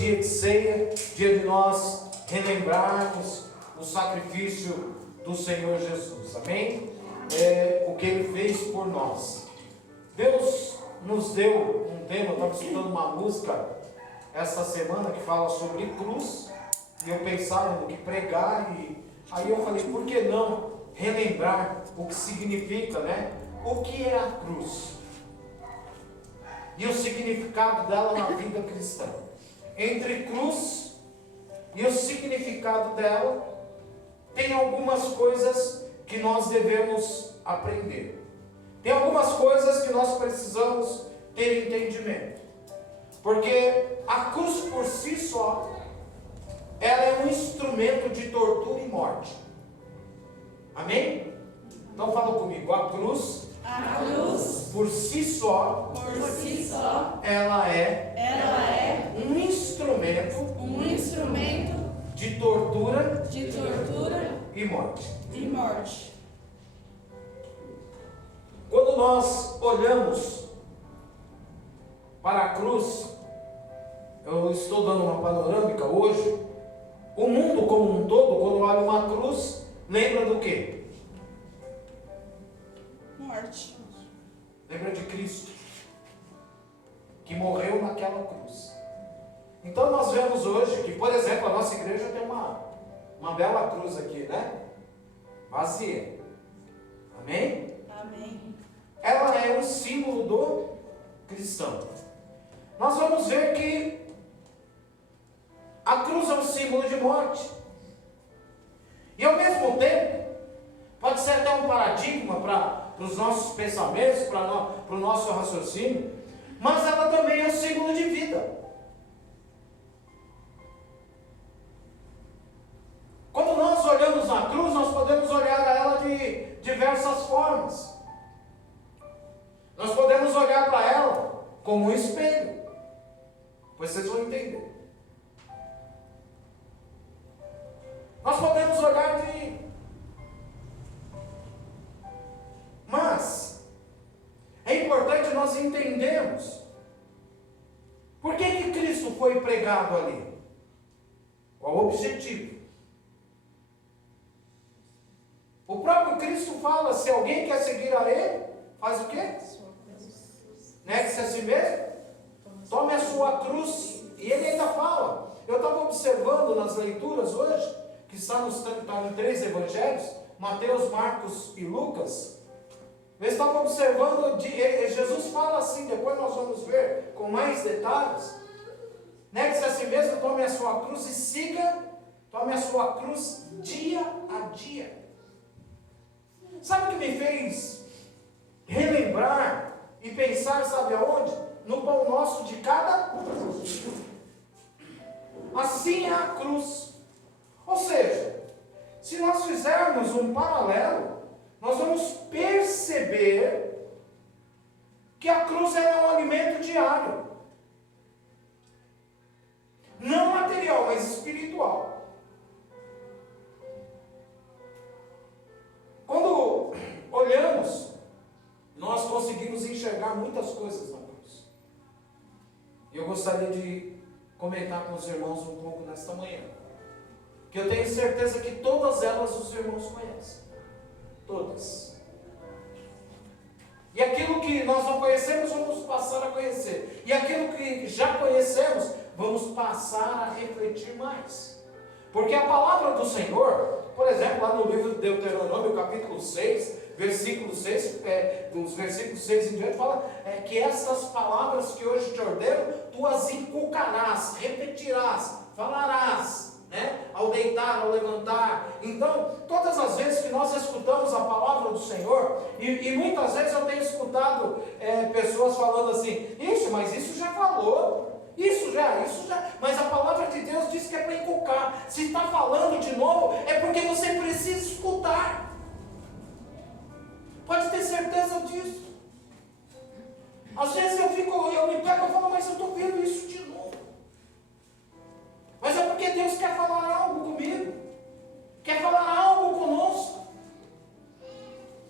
dia de ceia, dia de nós relembrarmos o sacrifício do Senhor Jesus, amém? O que Ele fez por nós. Deus nos deu um tema, eu estava escutando uma música esta semana que fala sobre cruz, e eu pensava no que pregar, e aí eu falei, por que não relembrar o que significa, né? O que é a cruz? E o significado dela na vida cristã. Entre cruz e o significado dela, tem algumas coisas que nós devemos aprender. Tem algumas coisas que nós precisamos ter entendimento. Porque a cruz por si só, ela é um instrumento de tortura e morte. Amém? Então fala comigo, a cruz por si só, ela é um instrumento de tortura e morte. Quando nós olhamos para a cruz, eu estou dando uma panorâmica hoje, o mundo como um todo, quando olha uma cruz, lembra do quê? Morte. Lembra de Cristo, que morreu naquela cruz. Então nós vemos hoje que, por exemplo, a nossa igreja tem uma bela cruz aqui, né? Vazia. Amém? Amém. Ela é um símbolo do cristão. Nós vamos ver que a cruz é um símbolo de morte. E ao mesmo tempo, pode ser até um paradigma para os nossos pensamentos, para o nosso raciocínio, mas ela também é um símbolo de vida. Quando nós olhamos na cruz, nós podemos olhar a ela de diversas formas. Nós podemos olhar para ela como um espelho, pois vocês vão entender. Nós podemos olhar Mas é importante nós entendermos por que Cristo foi pregado ali. Qual o objetivo? O próprio Cristo fala, se alguém quer seguir a Ele, faz o quê? Negue-se a si mesmo, tome a sua cruz. E Ele ainda fala, eu estava observando nas leituras hoje, que está em 3 evangelhos, Mateus, Marcos e Lucas. Eu estava observando, Jesus fala assim, depois nós vamos ver com mais detalhes. Negue-se a si mesmo, tome a sua cruz e siga, tome a sua cruz dia a dia. Sabe o que me fez relembrar e pensar, sabe aonde? No pão nosso de cada dia. Assim é a cruz. Ou seja, se nós fizermos um paralelo, nós vamos perceber que a cruz é um alimento diário. Não material, mas espiritual. Quando olhamos, nós conseguimos enxergar muitas coisas na cruz. E eu gostaria de comentar com os irmãos um pouco nesta manhã. Que eu tenho certeza que todas elas os irmãos conhecem. Todas. E aquilo que nós não conhecemos, vamos passar a conhecer. E aquilo que já conhecemos, vamos passar a refletir mais. Porque a palavra do Senhor, por exemplo, lá no livro de Deuteronômio, capítulo 6, versículo 6, dos versículos 6 em diante, fala que estas palavras que hoje te ordeno, tu as inculcarás, repetirás, falarás, né? Ao deitar, ao levantar. Então, todas as vezes que nós escutamos a palavra do Senhor, e muitas vezes eu tenho escutado pessoas falando assim, isso, mas isso já falou, isso já, mas a palavra de Deus diz que é para inculcar. Se está falando de novo, é porque você precisa escutar. Pode ter certeza disso. Às vezes eu me pego e falo, mas eu estou vendo isso de novo. Mas é porque Deus quer falar algo comigo, quer falar algo conosco.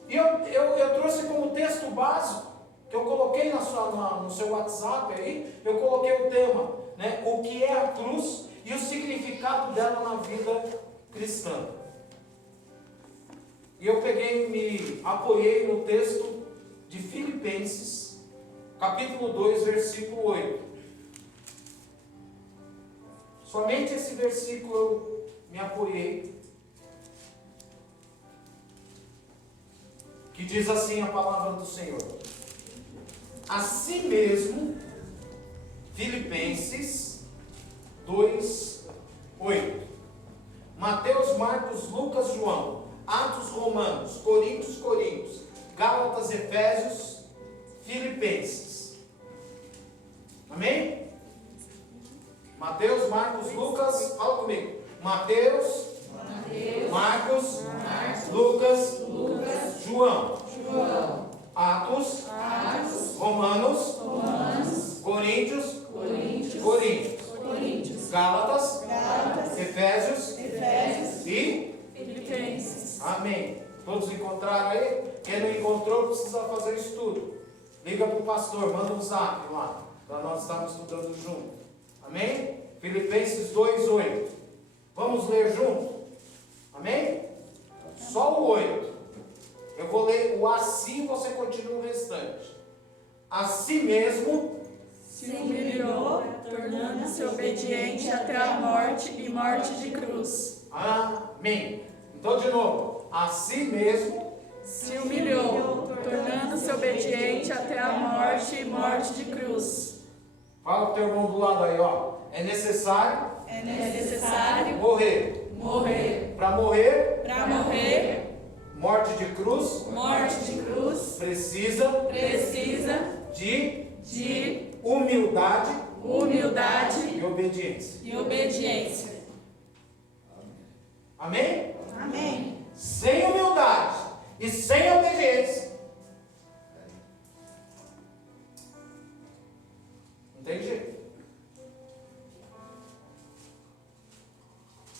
E eu trouxe como texto básico, que eu coloquei no seu WhatsApp aí, eu coloquei o tema, né? O que que é a cruz e o significado dela na vida cristã. E eu me apoiei no texto de Filipenses, capítulo 2, versículo 8. Somente esse versículo eu me apoiei, que diz assim a palavra do Senhor: assim mesmo, Filipenses 2, 8. Mateus, Marcos, Lucas, João, Atos, Romanos, Coríntios, Gálatas, Efésios, Filipenses. Amém? Mateus, Marcos, Lucas, fala comigo. Mateus, Marcos, Lucas, João, Atos, Romanos, Coríntios, Gálatas, Efésios e Filipenses. Amém. Todos encontraram aí? Quem não encontrou precisa fazer estudo. Liga para o pastor, manda um zap lá, para nós estarmos estudando juntos. Amém? Filipenses 2:8. Vamos ler junto? Amém? Só o 8. Eu vou ler o assim, você continua o restante. Assim mesmo Se humilhou, tornando-se obediente até a morte e morte de cruz. Amém. Então de novo. Assim mesmo Se humilhou, tornando-se obediente até a morte e morte de cruz. Fala para o teu irmão do lado aí, ó. É necessário morrer. Para morrer, morte de cruz, precisa de humildade e obediência. Amém? Sem humildade e sem obediência, não tem jeito.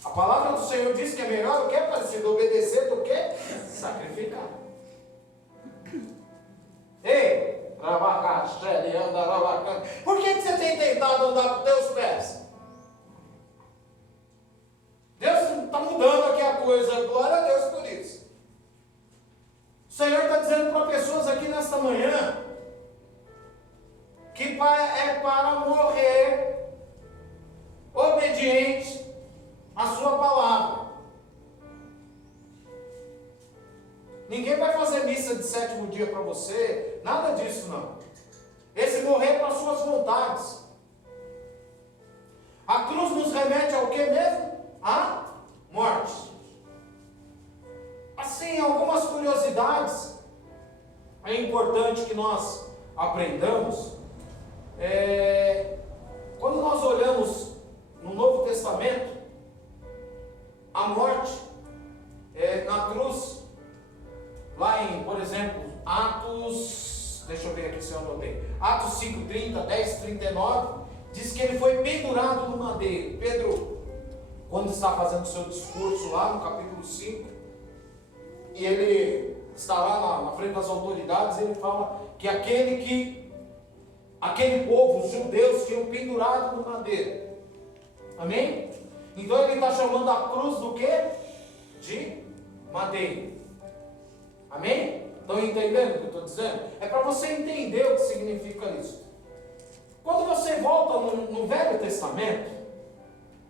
A palavra do Senhor diz que é melhor o que, parecido, obedecer do que sacrificar. Ei, por que você tem tentado andar com teus pés? Deus está mudando aqui a coisa, glória a Deus por isso. O Senhor está dizendo para pessoas aqui nesta manhã que é para morrer obediente à sua palavra. Ninguém vai fazer missa de sétimo dia para você, nada disso não. Esse morrer para as suas vontades. A cruz nos remete ao que mesmo? A morte. Assim, algumas curiosidades é importante que nós aprendamos. Quando nós olhamos no Novo Testamento, a morte na cruz, lá em, por exemplo, Atos, deixa eu ver aqui se eu anotei, Atos 5:30, 10:39, diz que ele foi pendurado no madeiro. Pedro, quando está fazendo o seu discurso lá no capítulo 5, e ele está lá na frente das autoridades, ele fala que aquele povo, os judeus, tinham pendurado no madeiro. Amém? Então ele está chamando a cruz do quê? De madeiro. Amém? Estão entendendo o que eu estou dizendo? É para você entender o que significa isso. Quando você volta no Velho Testamento,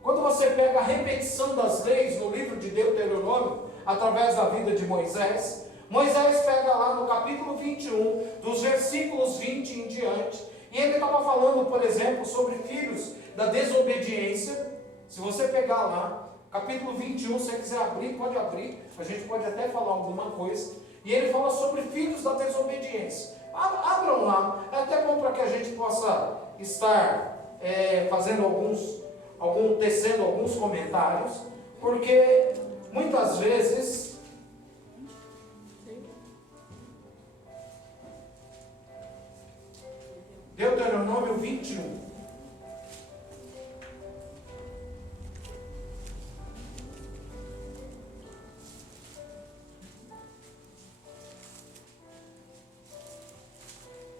quando você pega a repetição das leis no livro de Deuteronômio, através da vida de Moisés, Moisés pega lá no capítulo 21, dos versículos 20 em diante, e ele estava falando, por exemplo, sobre filhos da desobediência. Se você pegar lá, capítulo 21, se você quiser abrir, pode abrir, a gente pode até falar alguma coisa, e ele fala sobre filhos da desobediência. Abram lá, é até bom para que a gente possa estar tecendo alguns comentários, porque muitas vezes Deuteronômio 21.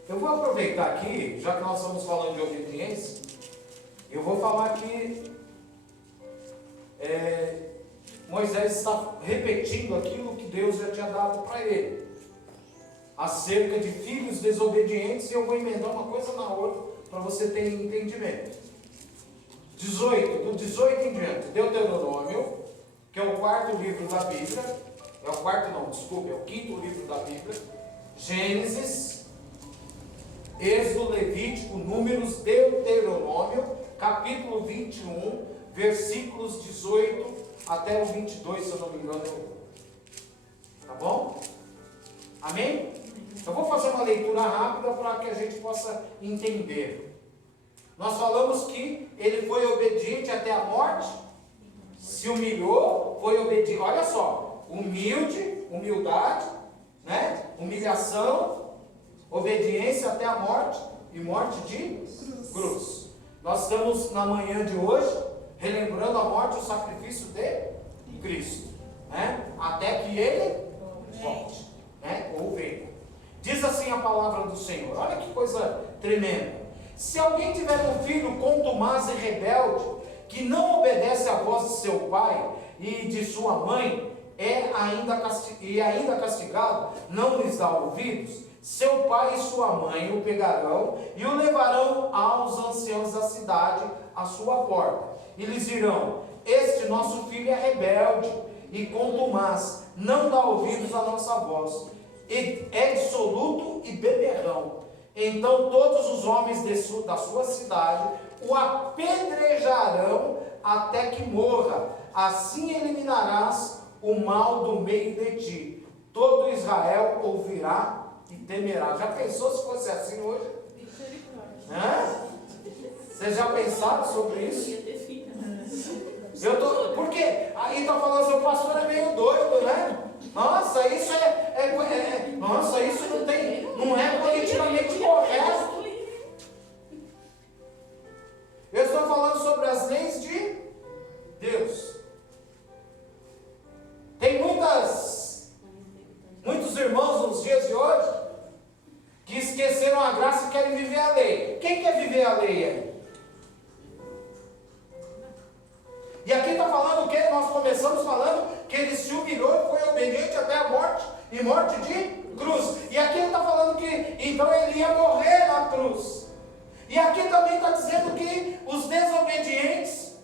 Eu vou aproveitar aqui, já que nós estamos falando de obediência, Eu vou falar aqui, Moisés está repetindo aquilo que Deus já tinha dado para ele, acerca de filhos desobedientes, e eu vou emendar uma coisa na outra, para você ter entendimento. 18, do 18 em diante, Deuteronômio, que é o quarto livro da Bíblia, é o quinto livro da Bíblia, Gênesis, Êxodo, Levítico, Números, Deuteronômio, capítulo 21, versículos 18 até o 22, se eu não me engano. Tá bom? Amém? Eu vou fazer uma leitura rápida para que a gente possa entender. Nós falamos que ele foi obediente até a morte, se humilhou, foi obediente. Olha só, humildade, né? Humilhação, obediência até a morte e morte de cruz. Nós estamos na manhã de hoje relembrando a morte e o sacrifício de Cristo, né? Até que ele volte, né? Ou venha. Diz assim a palavra do Senhor. Olha que coisa tremenda. Se alguém tiver um filho contumaz e rebelde, que não obedece à voz de seu pai e de sua mãe, ainda castigado, não lhes dá ouvidos, seu pai e sua mãe o pegarão e o levarão aos anciãos da cidade à sua porta. E lhes dirão: este nosso filho é rebelde e contumaz, não dá ouvidos à nossa voz, é dissoluto e beberrão. Então todos os homens da sua cidade o apedrejarão até que morra. Assim eliminarás o mal do meio de ti. Todo Israel ouvirá e temerá. Já pensou se fosse assim hoje? Vocês já pensaram sobre isso? Porque aí está falando assim, o pastor é meio doido, né? Nossa, isso nossa, isso não é politicamente correto. Eu estou falando sobre as leis de Deus. Tem muitos irmãos nos dias de hoje que esqueceram a graça e querem viver a lei. Quem quer viver a lei aí? E aqui está falando o que? Nós começamos falando que ele se humilhou e foi obediente até a morte, e morte de cruz. E aqui ele está falando que então ele ia morrer na cruz. E aqui também está dizendo que os desobedientes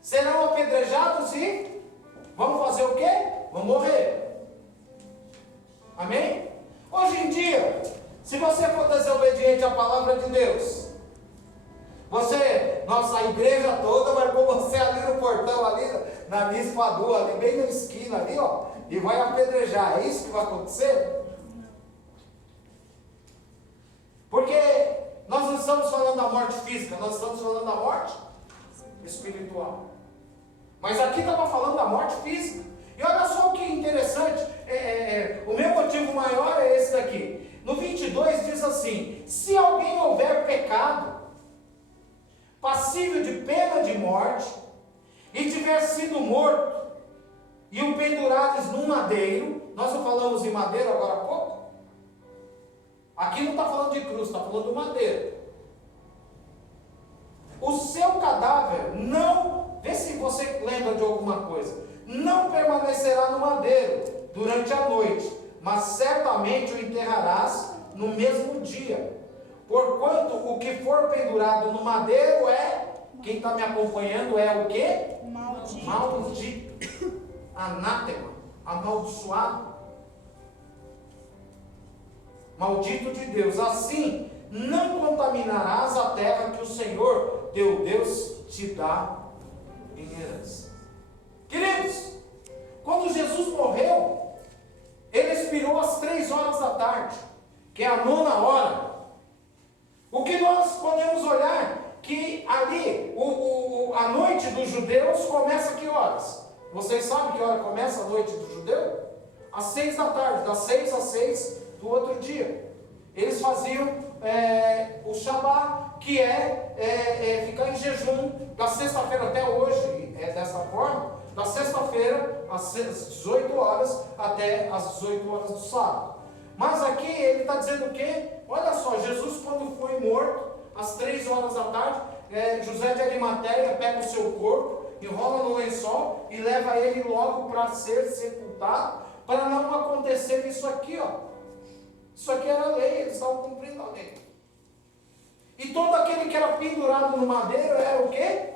serão apedrejados e vão fazer o quê? Vão morrer. Amém? Hoje em dia, se você for desobediente à palavra de Deus, a igreja toda vai pôr você ali no portão, ali na Miss Padu, ali bem na esquina, ali, ó, e vai apedrejar. É isso que vai acontecer? Porque nós não estamos falando da morte física, nós estamos falando da morte espiritual. Mas aqui estava falando da morte física. E olha só o que interessante, o meu motivo maior é esse daqui. No 22 diz assim: se alguém houver pecado passível de pena de morte, e tiver sido morto, e o pendurares num madeiro, nós não falamos em madeiro agora há pouco? Aqui não está falando de cruz, está falando de madeiro. O seu cadáver não, vê se você lembra de alguma coisa, não permanecerá no madeiro durante a noite, mas certamente o enterrarás no mesmo dia. Porquanto o que for pendurado no madeiro quem está me acompanhando é o quê? Maldito. Maldito. Anátema. Amaldiçoado. Maldito de Deus. Assim, não contaminarás a terra que o Senhor, teu Deus, te dá em herança. Queridos, quando Jesus morreu, ele expirou às 3 horas da tarde, que é a 9ª hora. O que nós podemos olhar, que ali, a noite dos judeus começa a que horas? Vocês sabem que hora começa a noite do judeu? Às 6 da tarde, das 6 às 6 do outro dia. Eles faziam o Shabá, que ficar em jejum da sexta-feira até hoje, dessa forma, da sexta-feira às 18 horas até às 18 horas do sábado. Mas aqui ele está dizendo o quê? Olha só, Jesus quando foi morto, às 3 horas da tarde, José de Arimateia pega o seu corpo, enrola no lençol e leva ele logo para ser sepultado, para não acontecer isso aqui, ó. Isso aqui era a lei, eles estavam cumprindo a lei. E todo aquele que era pendurado no madeiro era o quê?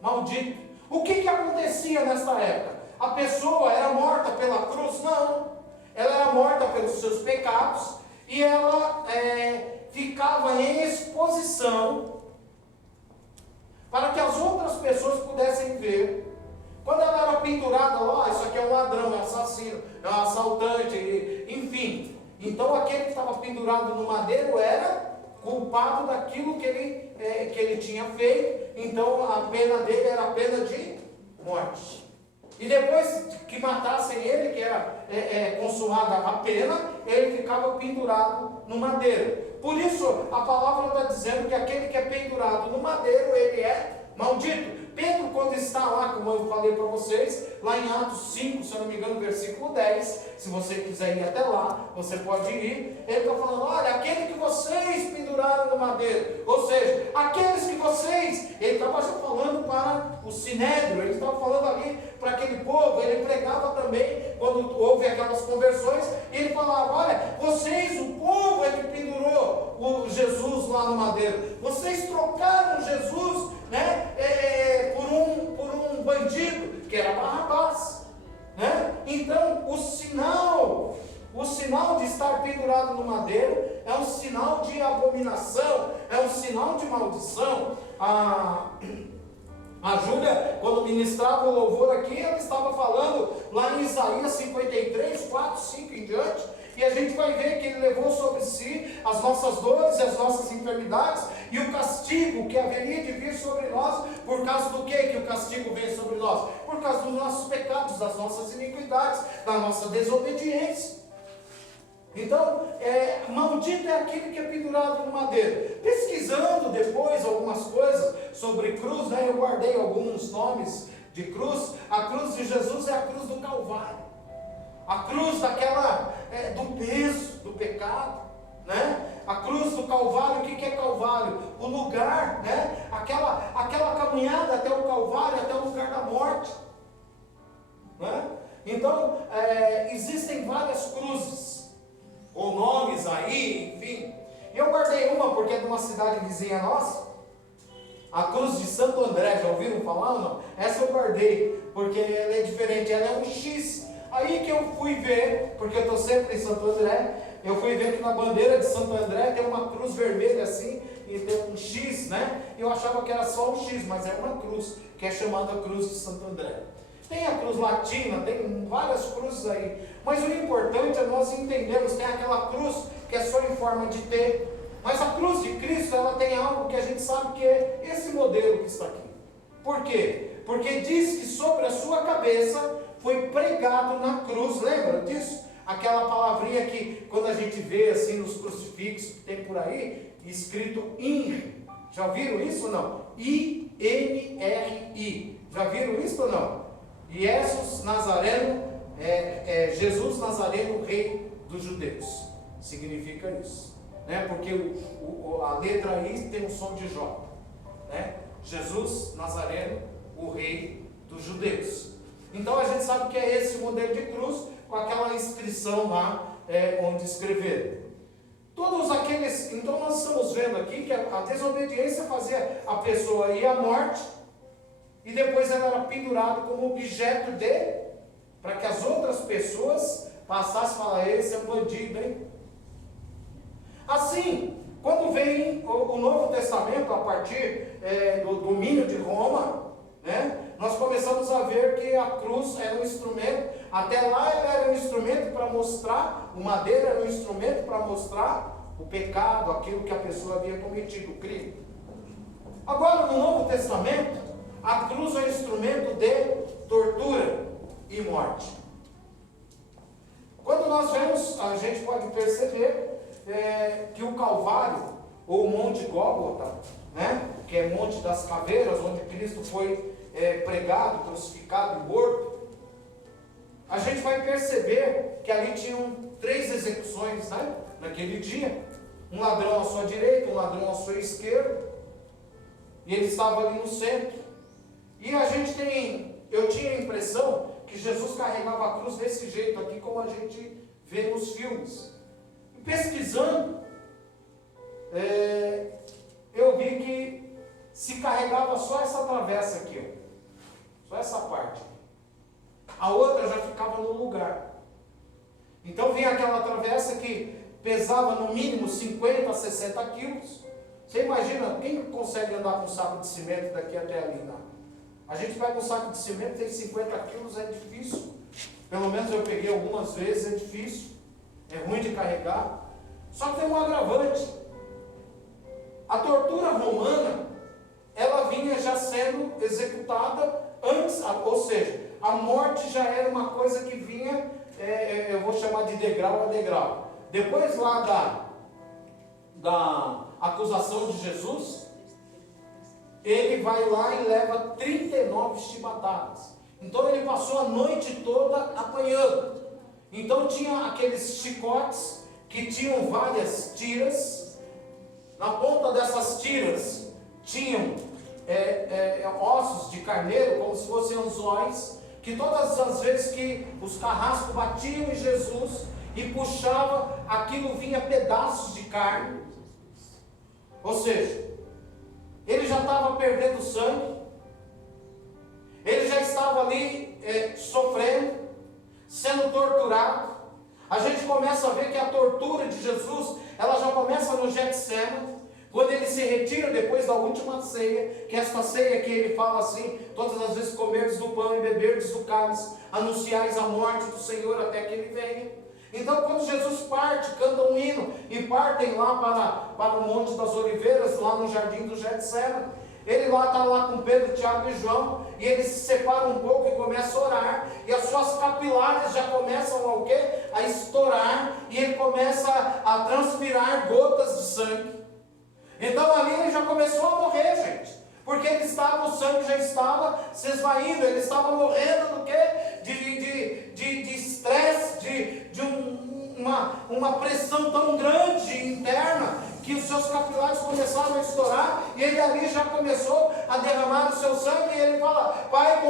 Maldito. O que acontecia nesta época? A pessoa era morta pela cruz? Não. Ela era morta pelos seus pecados e ela ficava em exposição para que as outras pessoas pudessem ver. Quando ela era pendurada lá, isso aqui é um ladrão, é um assassino, é um assaltante, enfim. Então aquele que estava pendurado no madeiro era culpado daquilo que ele tinha feito. Então a pena dele era a pena de morte. E depois que matassem ele, que era consumada a pena, ele ficava pendurado no madeiro. Por isso a palavra está dizendo que aquele que é pendurado no madeiro, ele é maldito. Pedro, quando está lá, como eu falei para vocês, lá em Atos 5, se eu não me engano, versículo 10, se você quiser ir até lá, você pode ir. Ele está falando, olha, aquele que vocês penduraram no madeiro, ou seja, aqueles que vocês, ele estava falando para o Sinédrio, ele estava falando ali para aquele povo, ele pregava também, quando houve aquelas conversões, ele falava, olha, vocês, o povo é que pendurou o Jesus lá no madeiro, vocês trocaram Jesus, né, por um bandido, que era Barrabás, né? Então o sinal de estar pendurado no madeiro é um sinal de abominação, é um sinal de maldição. A Júlia, quando ministrava o louvor aqui, ela estava falando lá em Isaías 53, 4, 5 em diante, e a gente vai ver que ele levou sobre si as nossas dores e as nossas enfermidades, e o castigo que haveria de vir sobre nós, por causa do que o castigo vem sobre nós? Por causa dos nossos pecados, das nossas iniquidades, da nossa desobediência. Então, maldito é aquele que é pendurado no madeiro. Pesquisando depois algumas coisas sobre cruz, né, eu guardei alguns nomes de cruz. A cruz de Jesus é a cruz do Calvário. A cruz do peso, do pecado, né? A cruz do Calvário, o que é Calvário? O lugar, né? Aquela caminhada até o Calvário, até o lugar da morte, né? Então, existem várias cruzes, ou nomes aí, enfim. Eu guardei uma porque é de uma cidade vizinha nossa, a cruz de Santo André, já ouviram falar ou não? Essa eu guardei, porque ela é diferente, ela é um X. Aí que eu fui ver, porque eu estou sempre em Santo André, eu fui ver que na bandeira de Santo André tem uma cruz vermelha assim, e tem um X, né? Eu achava que era só um X, mas é uma cruz, que é chamada Cruz de Santo André. Tem a cruz latina, tem várias cruzes aí, mas o importante é nós entendermos, tem aquela cruz que é só em forma de T, mas a cruz de Cristo, ela tem algo que a gente sabe que é esse modelo que está aqui. Por quê? Porque diz que sobre a sua cabeça foi pregado na cruz, lembra disso? Aquela palavrinha que quando a gente vê assim nos crucifixos que tem por aí, escrito INRI. Já viram isso ou não? I-N-R-I. Já viram isso ou não? Jesus Nazareno, Jesus Nazareno, Rei dos Judeus. Significa isso, né? Porque a letra I tem um som de J, né? Jesus Nazareno, o Rei dos Judeus. Então a gente sabe que é esse modelo de cruz, com aquela inscrição lá, onde escreveram. Todos aqueles, então nós estamos vendo aqui que a desobediência fazia a pessoa ir à morte, e depois ela era pendurada como objeto para que as outras pessoas passassem e falassem, esse é um bandido, hein? Assim, quando vem o Novo Testamento, a partir do domínio de Roma, né, nós começamos a ver que a cruz era um instrumento, até lá ela era um instrumento para mostrar, o madeiro era um instrumento para mostrar o pecado, aquilo que a pessoa havia cometido, o crime. Agora, no Novo Testamento, a cruz é um instrumento de tortura e morte. Quando nós vemos, a gente pode perceber que o Calvário, ou o Monte Gólgota, né, que é Monte das Caveiras, onde Cristo foi pregado, crucificado e morto, a gente vai perceber que ali tinham 3 execuções, né, naquele dia. Um ladrão à sua direita, um ladrão à sua esquerda. E ele estava ali no centro. E eu tinha a impressão que Jesus carregava a cruz desse jeito aqui, como a gente vê nos filmes. E pesquisando, eu vi que se carregava só essa travessa aqui, ó. Só essa parte. A outra já ficava no lugar. Então vinha aquela travessa que pesava no mínimo 50 a 60 quilos. Você imagina, quem consegue andar com um saco de cimento daqui até ali? Não? A gente pega um saco de cimento, tem 50 quilos, é difícil. Pelo menos eu peguei algumas vezes, é difícil. É ruim de carregar. Só que tem um agravante. A tortura romana, ela vinha já sendo executada antes, ou seja, a morte já era uma coisa que vinha, eu vou chamar de degrau a degrau. Depois lá da acusação de Jesus, ele vai lá e leva 39 chibatadas. Então ele passou a noite toda apanhando. Então tinha aqueles chicotes que tinham várias tiras. Na ponta dessas tiras tinham ossos de carneiro, como se fossem anzóis, que todas as vezes que os carrascos batiam em Jesus e puxava, aquilo vinha pedaços de carne. Ou seja, ele já estava perdendo sangue, ele já estava ali sofrendo, sendo torturado. A gente começa a ver que a tortura de Jesus, ela já começa no Getsemane, quando ele se retira depois da última ceia, que esta ceia que ele fala assim: todas as vezes comerdes do pão e beberdes do cálice, anunciais a morte do Senhor até que ele venha. Então quando Jesus parte, canta um hino e partem lá para o Monte das Oliveiras, lá no jardim do Getsemane, ele está lá com Pedro, Tiago e João, e ele se separa um pouco e começa a orar, e as suas capilares já começam a estourar, e ele começa a transpirar gotas de sangue. Então ali ele já começou a morrer, gente, porque o sangue já estava se esvaindo, ele estava morrendo do quê? De estresse, de uma pressão tão grande interna, que os seus capilares começaram a estourar, e ele ali já começou a derramar o seu sangue, e ele fala: Pai,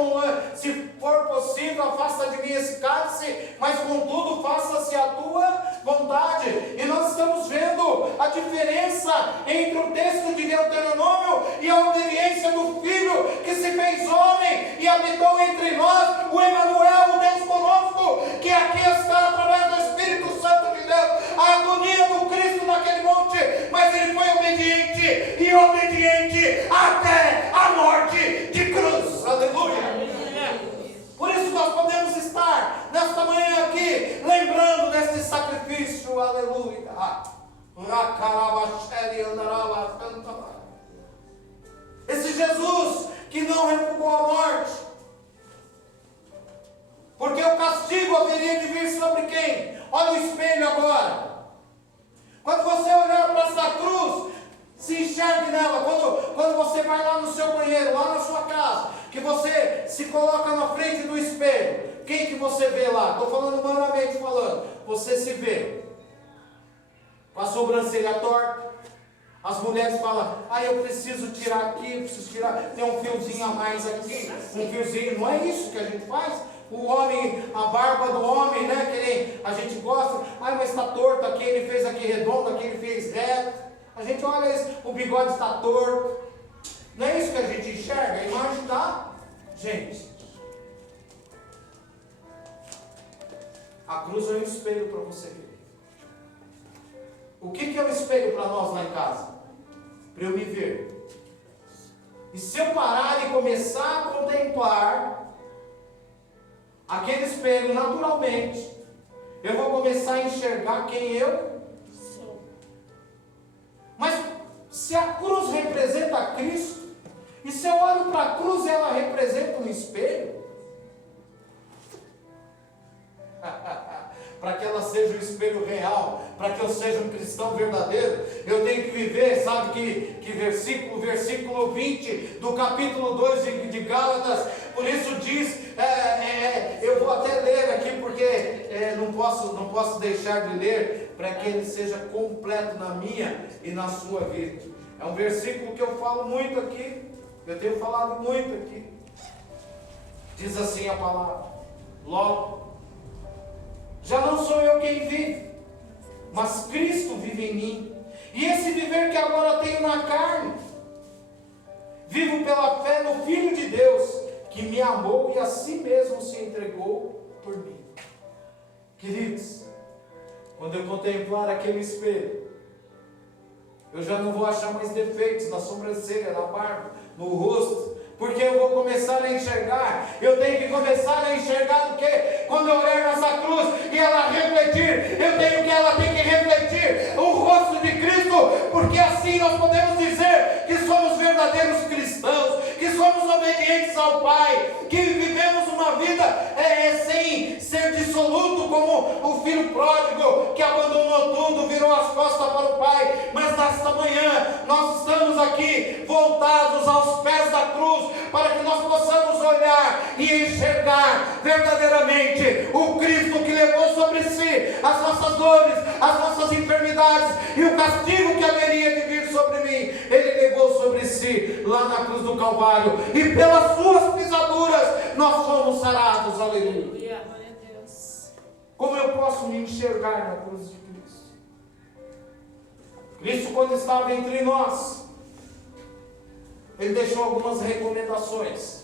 se for possível, afasta de mim esse cálice, mas contudo faça-se a tua vontade. E nós estamos vendo a diferença entre o texto de Deuteronômio e a obediência do Filho, que se fez homem e habitou entre nós, o Emanuel, o Deus conosco, que aqui está através do Espírito Santo de Deus, a agonia do Cristo naquele monte, mas ele foi obediente, e obediente até a morte de cruz. Aleluia! Por isso nós podemos estar nesta manhã aqui, lembrando deste sacrifício. Aleluia! Esse Jesus que não refugou a morte, porque o castigo haveria de vir sobre quem? Olha o espelho agora. Quando você olhar para essa cruz, se enxergue nela. Quando você vai lá no seu banheiro, lá na sua casa, que você se coloca na frente do espelho, quem que você vê lá? Estou falando humanamente falando. Você se vê com a sobrancelha torta. As mulheres falam: eu preciso tirar aqui, preciso tirar, tem um fiozinho a mais aqui, um fiozinho. Não é isso que a gente faz? O homem, a barba do homem, né? Que a gente gosta. Mas está torto aqui, ele fez aqui redondo, aqui ele fez reto. A gente olha isso, o bigode está torto. Não é isso que a gente enxerga? A imagem da gente. A cruz é um espelho para você ver. O que é um espelho para nós lá em casa? Para eu me ver. E se eu parar e começar a contemplar aquele espelho naturalmente, eu vou começar a enxergar quem eu sou. Mas se a cruz representa Cristo, e se eu olho para a cruz e ela representa um espelho, para que ela seja um espelho real, para que eu seja um cristão verdadeiro, eu tenho que viver, sabe que versículo 20 do capítulo 2 de Gálatas, por isso diz, eu vou até ler aqui, porque não posso deixar de ler, para que ele seja completo na minha e na sua vida. É um versículo que eu falo muito aqui, eu tenho falado muito aqui. Diz assim a palavra: logo, já não sou eu quem vive, mas Cristo vive em mim. E esse viver que agora tenho na carne, vivo pela fé no Filho de Deus, que me amou e a si mesmo se entregou por mim. Queridos, quando eu contemplar aquele espelho, eu já não vou achar mais defeitos na sobrancelha, na barba, no rosto, porque eu vou começar a enxergar. Eu tenho que começar a enxergar o quê? Quando eu olhar nessa cruz e ela refletir, ela tem que refletir o rosto de Cristo, porque assim nós podemos dizer que somos verdadeiros cristãos, que somos obedientes ao Pai, que vivemos uma vida sem ser dissoluto, como o filho pródigo que abandonou tudo, virou as costas para o Pai. Mas nesta manhã nós estamos aqui voltados aos pés da cruz, para que nós possamos olhar e enxergar verdadeiramente o Cristo que levou sobre si as nossas dores, as nossas enfermidades e o castigo que haveria de vir sobre mim. Ele levou sobre si lá na cruz do Calvário, e pelas suas pisaduras nós fomos sarados. Aleluia. Como eu posso me enxergar na cruz de Cristo? Cristo, quando estava entre nós, Ele deixou algumas recomendações.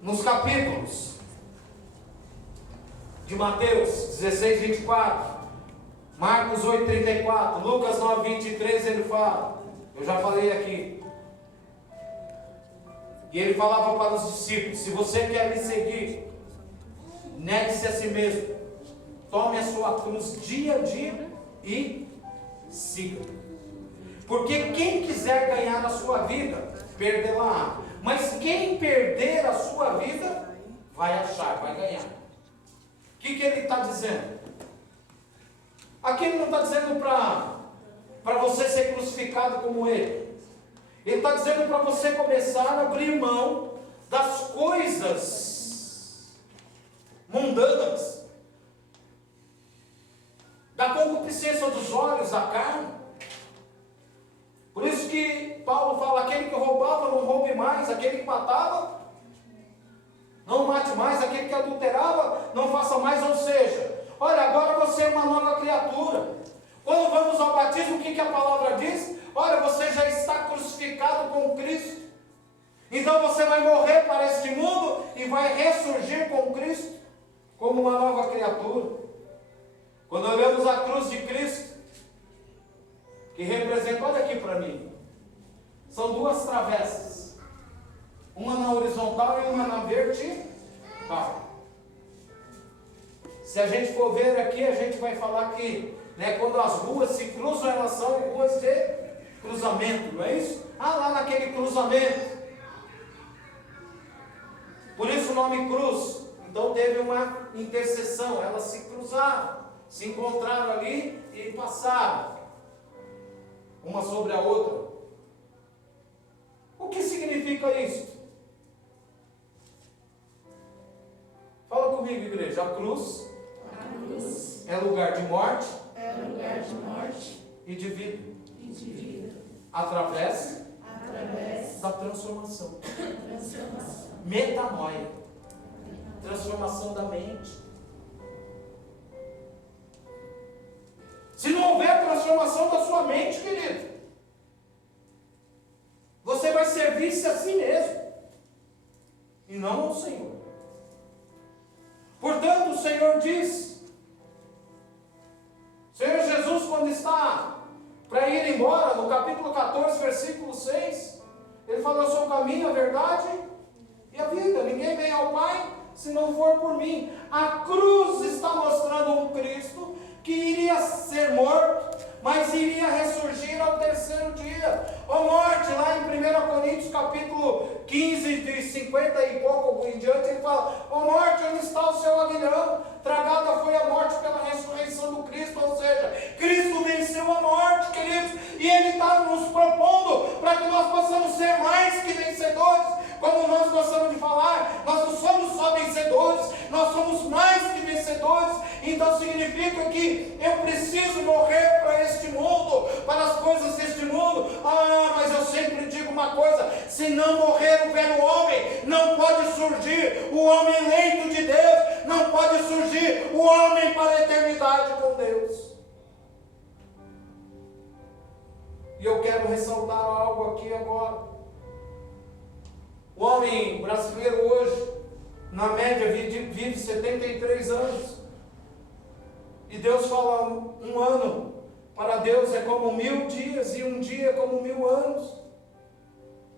Nos capítulos de Mateus 16, 24, Marcos 8, 34, Lucas 9, 23, ele fala, eu já falei aqui, e ele falava para os discípulos: se você quer me seguir, negue-se a si mesmo, tome a sua cruz dia a dia e siga. Porque quem quiser ganhar a sua vida, perdê-la. Mas quem perder a sua vida, vai achar, vai ganhar. O que ele está dizendo? Aqui ele não está dizendo para você ser crucificado como ele. Ele está dizendo para você começar a abrir mão das coisas mundanas, da concupiscência dos olhos, da carne. Por isso que Paulo fala: aquele que roubava, não roube mais; aquele que matava, não mate mais; aquele que adulterava, não faça mais. Ou seja, olha, agora você é uma nova criatura. Quando vamos ao batismo, o que a palavra diz? Olha, você já está crucificado com Cristo. Então você vai morrer para este mundo e vai ressurgir com Cristo como uma nova criatura. Quando olhamos a cruz de Cristo, que representa, olha aqui para mim, são duas travessas, uma na horizontal e uma na vertical. Se a gente for ver aqui, a gente vai falar que, quando as ruas se cruzam, elas são ruas de cruzamento, não é isso? Lá naquele cruzamento. Por isso o nome cruz. Então teve uma interseção, elas se cruzaram, se encontraram ali e passaram uma sobre a outra. O que significa isso? Fala comigo, igreja. A cruz é lugar de morte, e de vida, através da transformação. Metanoia, transformação da mente. Se não houver transformação da sua mente, querido, você vai servir-se a si mesmo e não ao Senhor. Portanto, o Senhor diz, Senhor Jesus, quando está para ir embora, no capítulo 14, versículo 6, ele fala: eu sou o caminho, a verdade e a vida. Ninguém vem ao Pai se não for por mim. A cruz está mostrando um Cristo que iria ser morto, mas iria ressurgir ao terceiro dia. Ó morte, lá em 1 Coríntios capítulo 15, de 50 e pouco em diante, ele fala: ó morte, onde está o seu aguilhão? Tragada foi a morte pela ressurreição do Cristo. Ou seja, Cristo venceu a morte, queridos, e Ele está nos propondo para que nós possamos ser mais que vencedores. Como nós gostamos de falar, nós não somos só vencedores, nós somos mais que vencedores. Então significa que eu preciso morrer para este mundo, para as coisas deste mundo. Mas eu sempre digo uma coisa: se não morrer o velho homem, não pode surgir o homem eleito de Deus, não pode surgir o homem para a eternidade com Deus. E eu quero ressaltar algo aqui agora. O homem brasileiro hoje, na média, vive 73 anos. E Deus fala: um ano para Deus é como 1000 dias, e um dia é como 1000 anos.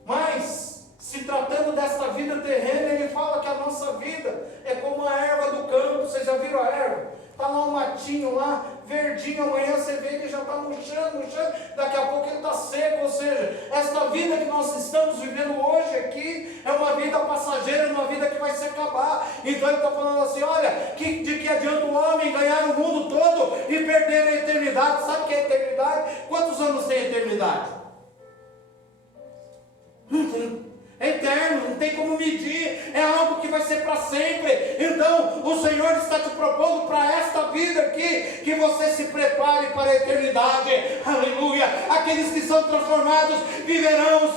Mas, se tratando desta vida terrena, Ele fala que a nossa vida é como a erva do campo. Vocês já viram a erva? Está lá um matinho lá, verdinho, amanhã você vê que já está murchando, daqui a pouco ele está seco. Ou seja, esta vida que nós estamos vivendo hoje aqui é uma vida passageira, uma vida que vai se acabar. Então ele está falando assim: olha, de que adianta o homem ganhar o mundo todo e perder a eternidade? Sabe o que é eternidade? Quantos anos tem a eternidade? É eterno, não tem como medir, é algo que vai ser para sempre. Então o Senhor está te propondo para esta vida aqui, que você se prepare para a eternidade. Aleluia. Aqueles que são transformados viverão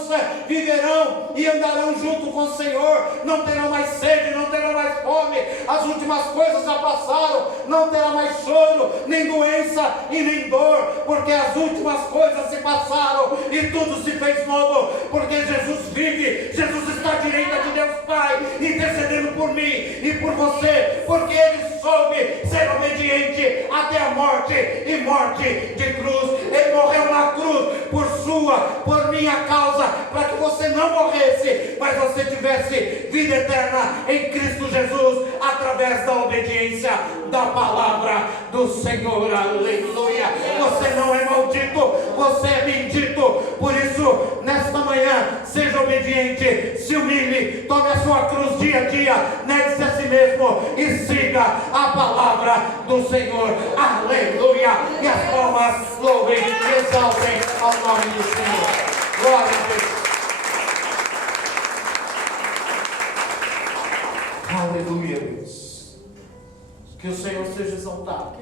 e andarão junto com o Senhor, não terão mais sede, não terão mais fome, as últimas coisas já passaram, não terá mais choro, nem doença e nem dor, porque as últimas coisas se passaram e tudo se fez novo, porque Jesus vive. Jesus está à direita de Deus Pai, intercedendo por mim e por você, porque Ele soube ser obediente até a morte, e morte de cruz. Ele morreu na cruz por minha causa, para que você não morresse, mas você tivesse vida eterna em Cristo Jesus, através da obediência da palavra do Senhor. Aleluia. Você não é maldito, você é bendito. Por isso, nesta manhã, seja obediente, se humilhe, tome a sua cruz dia a dia, negue-se a si mesmo e siga a palavra do Senhor. Aleluia. E as palmas louvem e exaltem ao nome do Senhor. Glória a Deus. Aleluia, Deus. Que o Senhor seja exaltado.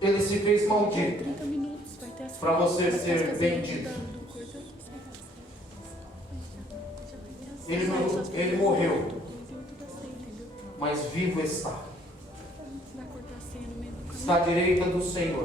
Ele se fez maldito para você ser bendito. Ele morreu, mas vivo está. Está à direita do Senhor.